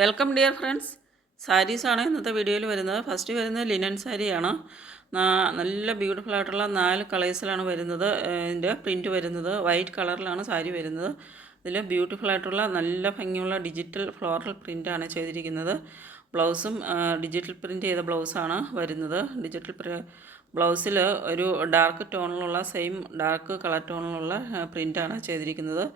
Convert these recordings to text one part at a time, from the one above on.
Welcome dear friends സാരീസാണ് ഇന്നത്തെ വീഡിയോയിൽ വരുന്നത്. ഫസ്റ്റ് വരുന്നത് ലിനൻ സാരിയാണ് നല്ല ബ്യൂട്ടിഫുൾ ആയിട്ടുള്ള നാല് കളേഴ്സിലാണ് വരുന്നത്. ഇതിന്റെ പ്രിന്റ് വരുന്നത്. വൈറ്റ് കളറിലാണ് സാരി വരുന്നത്. ഇതിൽ ബ്യൂട്ടിഫുൾ ആയിട്ടുള്ള നല്ല ഭംഗിയുള്ള ഡിജിറ്റൽ ഫ്ലോറൽ പ്രിന്റാണ് ചെയ്തിരിക്കുന്നത്. ബ്ലൗസും ഡിജിറ്റൽ പ്രിന്റ് ചെയ്ത ബ്ലൗസാണ് വരുന്നത്. ഡിജിറ്റൽ ബ്ലൗസിൽ ഒരു ഡാർക്ക് ടോണിലുള്ള സെയിം ഡാർക്ക് കളർ ടോണിലുള്ള പ്രിന്റാണ് ചെയ്തിരിക്കുന്നത്.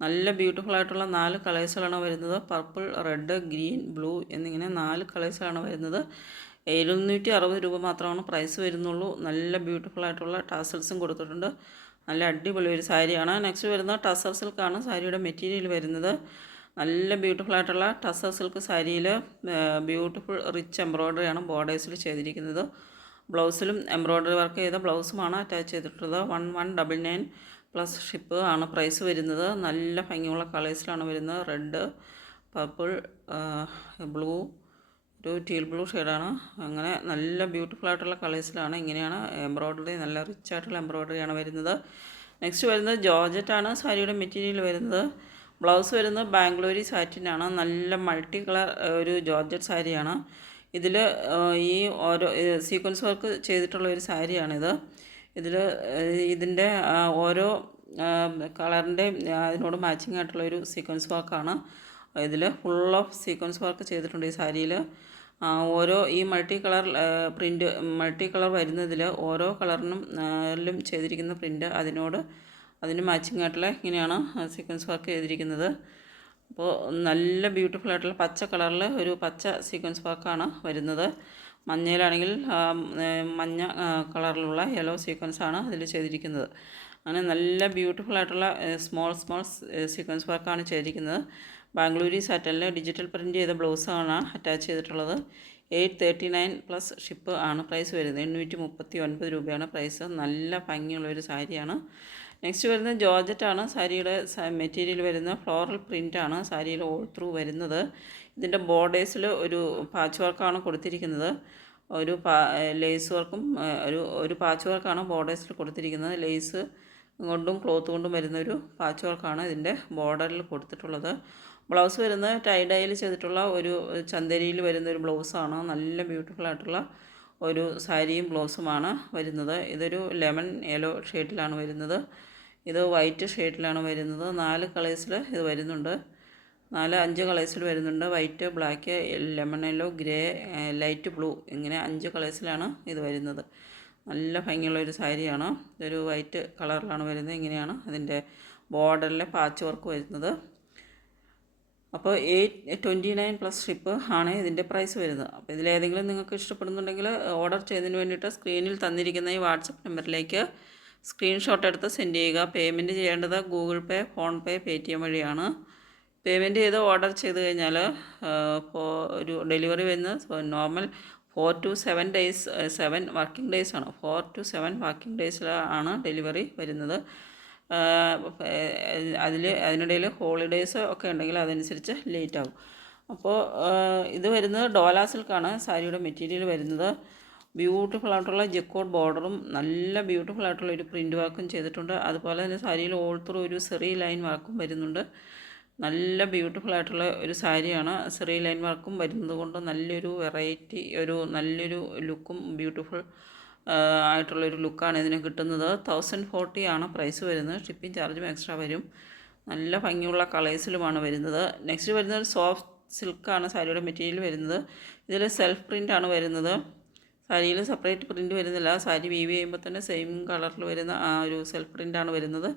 നല്ല ബ്യൂട്ടിഫുൾ ആയിട്ടുള്ള നാല് കളേഴ്സുകളാണ് വരുന്നത്. പർപ്പിൾ റെഡ് ഗ്രീൻ ബ്ലൂ എന്നിങ്ങനെ നാല് കളേഴ്സുകളാണ് വരുന്നത്. എഴുന്നൂറ്റി അറുപത് രൂപ മാത്രമാണ് പ്രൈസ് വരുന്നുള്ളൂ. നല്ല ബ്യൂട്ടിഫുൾ ആയിട്ടുള്ള ടാസൽസും കൊടുത്തിട്ടുണ്ട്. നല്ല അടിപൊളി ഒരു സാരിയാണ്. നെക്സ്റ്റ് വരുന്ന ടസർ സിൽക്കാണ് സാരിയുടെ മെറ്റീരിയൽ വരുന്നത്. നല്ല ബ്യൂട്ടിഫുൾ ആയിട്ടുള്ള ടസർ സിൽക്ക് സാരിയിൽ ബ്യൂട്ടിഫുൾ റിച്ച് എംബ്രോയ്ഡറിയാണ് ബോർഡേഴ്സിൽ ചെയ്തിരിക്കുന്നത്. ബ്ലൗസിലും എംബ്രോയ്ഡറി വർക്ക് ചെയ്ത ബ്ലൗസുമാണ് അറ്റാച്ച് ചെയ്തിട്ടുള്ളത്. One one double nine plus ship ആണ് പ്രൈസ് വരുന്നത്. നല്ല ഭംഗിയുള്ള കളേഴ്സിലാണ് വരുന്നത്. റെഡ് പർപ്പിൾ ബ്ലൂ ഒരു ടീൽ ബ്ലൂ ഷെയ്ഡാണ്. അങ്ങനെ നല്ല ബ്യൂട്ടിഫുൾ ആയിട്ടുള്ള കളേഴ്സിലാണ്. ഇങ്ങനെയാണ് എംബ്രോയ്ഡറി നല്ല റിച്ച് ആയിട്ടുള്ള എംബ്രോയ്ഡറിയാണ് വരുന്നത്. നെക്സ്റ്റ് വരുന്നത് ജോർജറ്റാണ് സാരിയുടെ മെറ്റീരിയൽ വരുന്നത്. ബ്ലൗസ് വരുന്നത് ബാംഗ്ലൂരി സാറ്റിനാണ് നല്ല മൾട്ടി കളർ ഒരു ജോർജറ്റ് സാരിയാണ്. ഇതിൽ ഈ ഓരോ സീക്വൻസ് വർക്ക് ചെയ്തിട്ടുള്ള ഒരു സാരിയാണിത്. ഇതിൽ ഇതിന്റെ ഓരോ കളറിന്റെ അതിനോട് മാച്ചിങ് ആയിട്ടുള്ള ഒരു സീക്വൻസ് വർക്കാണ് ഇതിൽ ഫുൾ ഓഫ് സീക്വൻസ് വർക്ക് ചെയ്തിട്ടുണ്ട് ഈ സാരിയിൽ ഓരോ ഈ multi colour print multi colour വരുന്നതിൽ ഓരോ കളറിനും ലും ചെയ്തിരിക്കുന്ന പ്രിന്റ് അതിനോട് അതിന് മാച്ചിങ് ആയിട്ടുള്ള ഇങ്ങനെയാണ് സീക്വൻസ് വർക്ക് ചെയ്തിരിക്കുന്നത്. അപ്പോൾ നല്ല ബ്യൂട്ടിഫുൾ ആയിട്ടുള്ള പച്ച കളറിൽ ഒരു പച്ച സീക്വൻസ് വർക്കാണ് വരുന്നത്. മഞ്ഞയിലാണെങ്കിൽ മഞ്ഞ കളറിലുള്ള യെല്ലോ സീക്വൻസ് ആണ് അതിൽ ചെയ്തിരിക്കുന്നത്. അങ്ങനെ നല്ല ബ്യൂട്ടിഫുൾ ആയിട്ടുള്ള സ്മോൾ സ്മോൾ സീക്വൻസ് വർക്കാണ് ചെയ്തിരിക്കുന്നത്. ബാംഗ്ലൂരി സാറ്റലിൽ ഡിജിറ്റൽ പ്രിന്റ് ചെയ്ത ബ്ലൗസാണ് അറ്റാച്ച് ചെയ്തിട്ടുള്ളത്. Eight thirty nine plus ship ആണ് പ്രൈസ് വരുന്നത്. എണ്ണൂറ്റി മുപ്പത്തി ഒൻപത് രൂപയാണ് പ്രൈസ് നല്ല ഭംഗിയുള്ള ഒരു സാരിയാണ്. നെക്സ്റ്റ് വരുന്നത് ജോർജറ്റാണ് സാരിയുടെ മെറ്റീരിയൽ വരുന്ന ഫ്ലോറൽ പ്രിന്റാണ് സാരിയിൽ ഓൾ ത്രൂ വരുന്നത്. ഇതിന്റെ ബോർഡേഴ്സിൽ ഒരു പാച്ച് വർക്കാണ് കൊടുത്തിരിക്കുന്നത്. ഒരു പാ ലേസ് വർക്കും ഒരു ഒരു പാച്ച് വർക്കാണ് ബോർഡേഴ്സിൽ കൊടുത്തിരിക്കുന്നത്. ലേസ് കൊണ്ടും ക്ലോത്ത് കൊണ്ടും വരുന്ന ഒരു പാച്ച് വർക്കാണ് ഇതിന്റെ ബോർഡറിൽ കൊടുത്തിട്ടുള്ളത്. ബ്ലൗസ് വരുന്നത് ടൈഡൈയിൽ ചെയ്തിട്ടുള്ള ഒരു ചന്ദരിയിൽ വരുന്ന ഒരു ബ്ലൗസാണ് നല്ല ബ്യൂട്ടിഫുൾ ആയിട്ടുള്ള ഒരു സാരിയും ബ്ലൗസുമാണ് വരുന്നത്. ഇതൊരു ലെമൺ യെല്ലോ ഷെയ്ഡിലാണ് വരുന്നത്. ഇത് വൈറ്റ് ഷെയ്ഡിലാണ് വരുന്നത്. നാല് കളേഴ്സിൽ ഇത് വരുന്നുണ്ട്. നാല് അഞ്ച് കളേഴ്സിൽ വരുന്നുണ്ട്. White black lemon yellow grey light blue ഇങ്ങനെ അഞ്ച് കളേഴ്സിലാണ് ഇത് വരുന്നത്. നല്ല ഭംഗിയുള്ള ഒരു സാരിയാണ്. ഇതൊരു വൈറ്റ് കളറിലാണ് വരുന്നത്. ഇങ്ങനെയാണ് അതിന്റെ ബോർഡറിലെ പാച്ച് വർക്ക് വരുന്നത്. അപ്പോൾ eight twenty nine plus ship ആണ് ഇതിന്റെ പ്രൈസ് വരുന്നത്. അപ്പോൾ ഇതിലേതെങ്കിലും നിങ്ങൾക്ക് ഇഷ്ടപ്പെടുന്നുണ്ടെങ്കിൽ ഓർഡർ ചെയ്തതിന് വേണ്ടിയിട്ട് സ്ക്രീനിൽ തന്നിരിക്കുന്ന ഈ വാട്സപ്പ് നമ്പറിലേക്ക് സ്ക്രീൻഷോട്ട് എടുത്ത് സെൻഡ് ചെയ്യുക. പേയ്മെന്റ് ചെയ്യേണ്ടത് Google Pay PhonePe T M വഴിയാണ്. പേയ്മെന്റ് ചെയ്ത് ഓർഡർ ചെയ്ത് കഴിഞ്ഞാൽ ഇപ്പോൾ ഒരു ഡെലിവറി വരുന്നത് normal four to seven days seven working days ആണ്. ഫോർ ടു സെവൻ വർക്കിംഗ് ഡേയ്സിലാണ് ഡെലിവറി വരുന്നത്. അതിൽ അതിനിടയിൽ ഹോളിഡേയ്സ് ഒക്കെ ഉണ്ടെങ്കിൽ അതനുസരിച്ച് ലേറ്റ് ആകും അപ്പോൾ ഇത് വരുന്നത് ഡോലാ സിൽക്കാണ്. സാരിയുടെ മെറ്റീരിയൽ വരുന്നത്. ബ്യൂട്ടിഫുൾ ആയിട്ടുള്ള ജെക്കോട്ട് ബോർഡറും നല്ല ബ്യൂട്ടിഫുൾ ആയിട്ടുള്ള ഒരു പ്രിന്റ് വർക്കും ചെയ്തിട്ടുണ്ട്. അതുപോലെ തന്നെ സാരിയിൽ ഓൾ ത്രൂ ഒരു സെറി ലൈൻ വർക്കും വരുന്നുണ്ട്. നല്ല ബ്യൂട്ടിഫുൾ ആയിട്ടുള്ള ഒരു സാരിയാണ്. സെറി ലൈൻ വർക്കും വരുന്നത് കൊണ്ട് നല്ലൊരു വെറൈറ്റി ഒരു നല്ലൊരു ലുക്കും ബ്യൂട്ടിഫുൾ ആയിട്ടുള്ളൊരു ലുക്കാണ് ഇതിന് കിട്ടുന്നത്. തൗസൻഡ് ഫോർട്ടി ആണ് പ്രൈസ് വരുന്നത്. ഷിപ്പിംഗ് ചാർജും എക്സ്ട്രാ വരും. നല്ല ഭംഗിയുള്ള കളേഴ്സിലുമാണ് വരുന്നത്. നെക്സ്റ്റ് വരുന്നത് സോഫ്റ്റ് സിൽക്കാണ് സാരിയുടെ മെറ്റീരിയൽ വരുന്നത്. ഇതിൽ സെൽഫ് പ്രിന്റ് ആണ് വരുന്നത്. സാരിയിൽ സെപ്പറേറ്റ് പ്രിന്റ് വരുന്നില്ല. സാരി വീവ് ചെയ്യുമ്പോൾ തന്നെ സെയിം കളറിൽ വരുന്ന ആ ഒരു സെൽഫ് പ്രിന്റാണ് വരുന്നത്.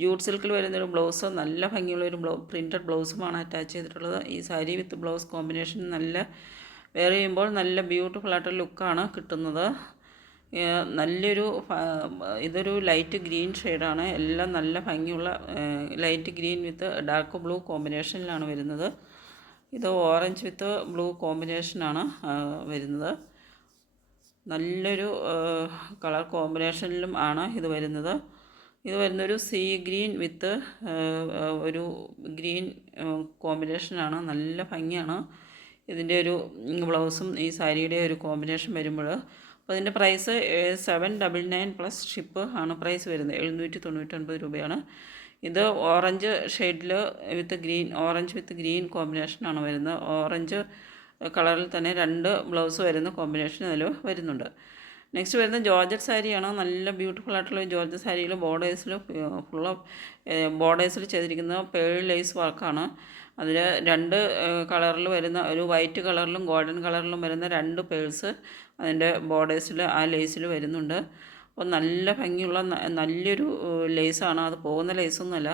ജൂട്ട് സിൽക്കിൽ വരുന്ന ഒരു ബ്ലൗസ് നല്ല ഭംഗിയുള്ള ഒരു ബ്ലൗ പ്രിന്റഡ് ബ്ലൗസുമാണ് അറ്റാച്ച് ചെയ്തിട്ടുള്ളത്. ഈ സാരി വിത്ത് ബ്ലൗസ് കോമ്പിനേഷൻ നല്ല വെയർ ചെയ്യുമ്പോൾ നല്ല ബ്യൂട്ടിഫുൾ ആയിട്ടുള്ള ലുക്കാണ് കിട്ടുന്നത്. നല്ലൊരു ഇതൊരു ലൈറ്റ് ഗ്രീൻ ഷെയ്ഡാണ്. എല്ലാം നല്ല ഭംഗിയുള്ള light green with dark blue കോമ്പിനേഷനിലാണ് വരുന്നത്. ഇത് ഓറഞ്ച് വിത്ത് ബ്ലൂ കോമ്പിനേഷനാണ് വരുന്നത്. നല്ലൊരു കളർ കോമ്പിനേഷനിലും ആണ് ഇത് വരുന്നത്. ഇത് വരുന്നൊരു സീ ഗ്രീൻ വിത്ത് ഒരു ഗ്രീൻ കോമ്പിനേഷനാണ്. നല്ല ഭംഗിയാണ്. ഇതിന്റെ ഒരു ബ്ലൗസും ഈ സാരിയുടെ ഒരു കോമ്പിനേഷൻ വരുമ്പോൾ അപ്പോൾ ഇതിന്റെ price seven double nine plus ship ആണ് പ്രൈസ് വരുന്നത്. എഴുന്നൂറ്റി തൊണ്ണൂറ്റൊൻപത് രൂപയാണ്. ഇത് ഓറഞ്ച് ഷെയ്ഡിൽ with green orange with green കോമ്പിനേഷനാണ് വരുന്നത്. ഓറഞ്ച് കളറിൽ തന്നെ രണ്ട് ബ്ലൗസ് വരുന്ന കോമ്പിനേഷൻ അതിൽ വരുന്നുണ്ട്. നെക്സ്റ്റ് വരുന്ന ജോർജറ്റ് സാരിയാണ്. നല്ല ബ്യൂട്ടിഫുൾ ആയിട്ടുള്ള ജോർജറ്റ് സാരിയിൽ ബോർഡേഴ്സിൽ ഫുൾ ബോർഡേഴ്സിൽ ചെയ്തിരിക്കുന്ന പേൾ ലേസ് വർക്കാണ് അതിൽ രണ്ട് കളറിൽ വരുന്ന ഒരു വൈറ്റ് കളറിലും ഗോൾഡൻ കളറിലും വരുന്ന രണ്ട് പേഴ്സ് അതിന്റെ ബോർഡേഴ്സിൽ ആ ലേസിൽ വരുന്നുണ്ട്. അപ്പോൾ നല്ല ഭംഗിയുള്ള നല്ലൊരു ലേസാണ് അത് പോകുന്ന ലേസൊന്നുമല്ല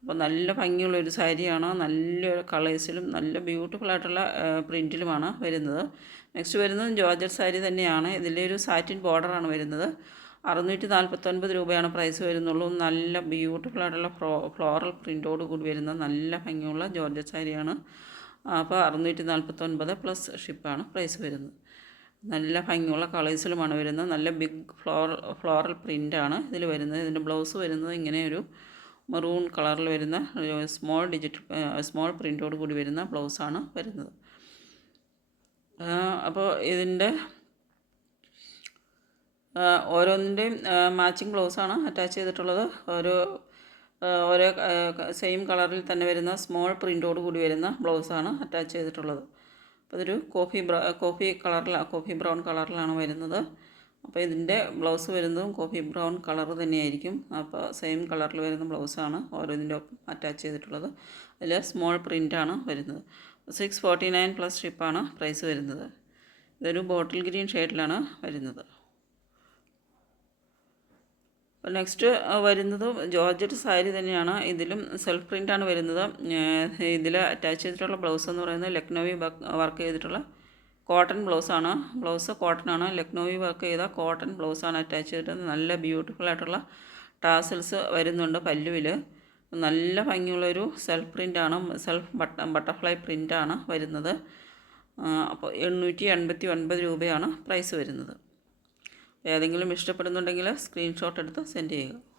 അപ്പോൾ നല്ല ഭംഗിയുള്ളൊരു സാരിയാണ് നല്ല കളേഴ്സിലും നല്ല ബ്യൂട്ടിഫുൾ ആയിട്ടുള്ള പ്രിന്റിലുമാണ് വരുന്നത്. നെക്സ്റ്റ് വരുന്നത് ജോർജറ്റ് സാരി തന്നെയാണ്. ഇതിന്റെ ഒരു സാറ്റിൻ ബോർഡറാണ് വരുന്നത്. അറുന്നൂറ്റി നാൽപ്പത്തൊൻപത് രൂപയാണ് പ്രൈസ് വരുന്നുള്ളൂ. നല്ല ബ്യൂട്ടിഫുൾ ആയിട്ടുള്ള ഫ്ലോ ഫ്ലോറൽ പ്രിന്റോട് കൂടി വരുന്ന നല്ല ഭംഗിയുള്ള ജോർജറ്റ് സാരിയാണ് അപ്പോൾ അറുന്നൂറ്റി നാൽപ്പത്തൊൻപത് പ്ലസ് ഷിപ്പാണ് പ്രൈസ് വരുന്നത്. നല്ല ഭംഗിയുള്ള കളേഴ്സിലുമാണ് വരുന്നത്. നല്ല ബിഗ് ഫ്ലോർ ഫ്ലോറൽ പ്രിന്റാണ് ഇതിൽ വരുന്നത്. ഇതിന്റെ ബ്ലൗസ് വരുന്നത് ഇങ്ങനെ ഒരു മെറൂൺ കളറിൽ വരുന്ന സ്മോൾ ഡിജിറ്റ് സ്മോൾ പ്രിന്റോട് കൂടി വരുന്ന ബ്ലൗസാണ് വരുന്നത്. അപ്പോൾ ഇതിന്റെ ഓരോന്നിന്റെയും മാച്ചിങ് ബ്ലൗസാണ് അറ്റാച്ച് ചെയ്തിട്ടുള്ളത്. ഓരോ ഓരോ സെയിം കളറിൽ തന്നെ വരുന്ന സ്മോൾ പ്രിന്റോട് കൂടി വരുന്ന ബ്ലൗസാണ് അറ്റാച്ച് ചെയ്തിട്ടുള്ളത്. അപ്പോൾ ഇതൊരു കോഫി കോഫി കളറിലാണ് കോഫി ബ്രൗൺ കളറിലാണ് വരുന്നത്. അപ്പോൾ ഇതിന്റെ ബ്ലൗസ് വരുന്നതും കോഫി ബ്രൗൺ കളർ തന്നെയായിരിക്കും. അപ്പോൾ സെയിം കളറിൽ വരുന്ന ബ്ലൗസാണ് ഓരോ ഇതിന്റെ ഒപ്പം അറ്റാച്ച് ചെയ്തിട്ടുള്ളത്. അതിൽ സ്മോൾ പ്രിന്റാണ് വരുന്നത്. സിക്സ് ഫോർട്ടി നയൻ പ്ലസ് ഷിപ്പാണ് പ്രൈസ് വരുന്നത്. ഇതൊരു ബോട്ടിൽ ഗ്രീൻ ഷെയ്ഡിലാണ് വരുന്നത്. നെക്സ്റ്റ് വരുന്നത് ജോർജറ്റ് സാരി തന്നെയാണ്. ഇതിലും സെൽഫ് പ്രിന്റാണ് വരുന്നത്. ഇതിൽ അറ്റാച്ച് ചെയ്തിട്ടുള്ള ബ്ലൗസ് എന്ന് പറയുന്നത് ലക്നോവി വർക്ക് ചെയ്തിട്ടുള്ള കോട്ടൺ ബ്ലൗസാണ് ബ്ലൗസ് കോട്ടൺ ആണ്. ലക്നൗവി വർക്ക് ചെയ്ത കോട്ടൺ ബ്ലൗസാണ് അറ്റാച്ച് ചെയ്തിട്ട്. നല്ല ബ്യൂട്ടിഫുൾ ആയിട്ടുള്ള ടാസൽസ് വരുന്നുണ്ട് പല്ലുവിൽ നല്ല ഭംഗിയുള്ളൊരു സെൽഫ് പ്രിന്റാണ് സെൽഫ് ബട്ട ബട്ടർഫ്ലൈ പ്രിന്റാണ് വരുന്നത്. അപ്പോൾ എണ്ണൂറ്റി എൺപത്തി ഒൻപത് രൂപയാണ് പ്രൈസ് വരുന്നത്. ഏതെങ്കിലും ഇഷ്ടപ്പെടുന്നുണ്ടെങ്കിൽ സ്ക്രീൻഷോട്ട് എടുത്ത് സെൻഡ് ചെയ്യുക.